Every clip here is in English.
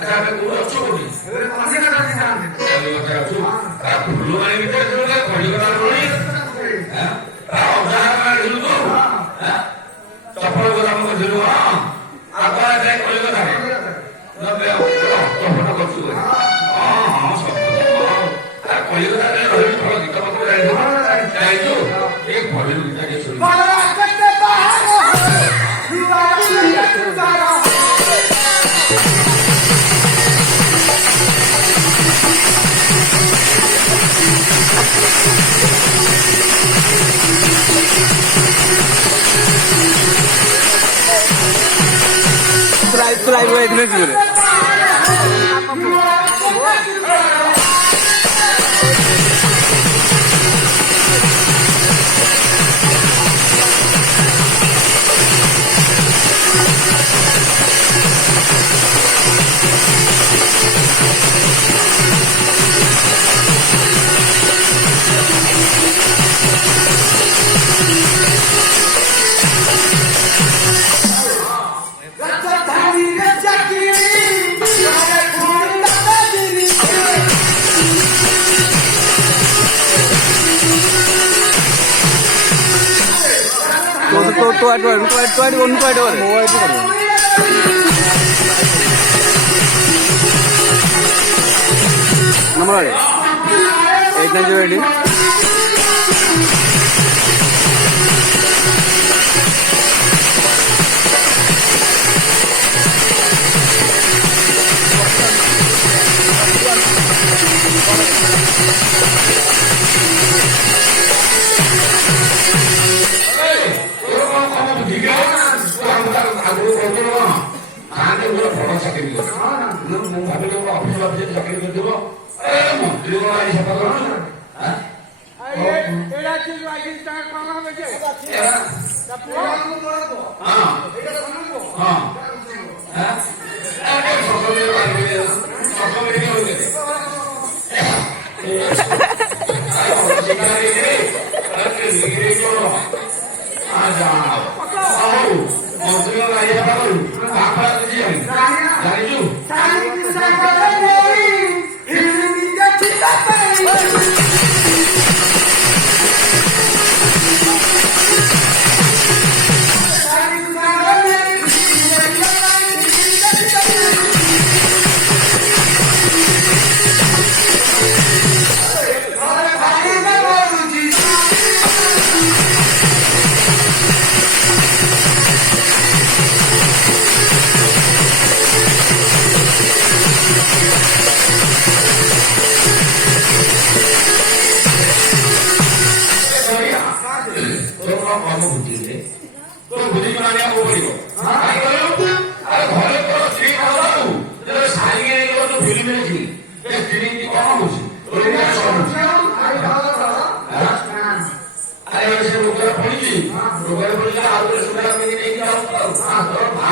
Ada guru coba ni. Masih kata sih kan. Kalau kata tu, aku dulu mana kita dulu kan, kalau kita dulu ni, tahu jangan dulu tu, tapal kita mau dulu apa ada kalau kita ni, nabi aku, apa nak tu? kalau kita ni kalau kita mau dah itu, kalau kita ni suruh. Try gue ini dulu. നമ്മളെ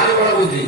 8 വേണ്ടി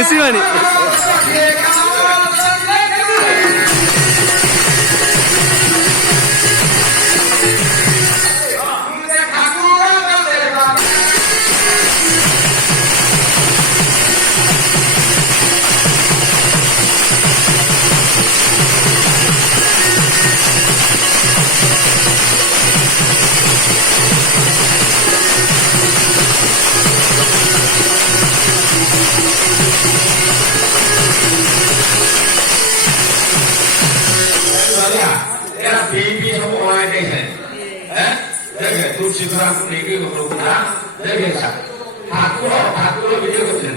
Isi mani. এরা BP সব অনায় দেখেন হ্যাঁ দেখে তুলসী ধরা নেকি করবো না দেখে ঠাকুর ভিডিও করছেন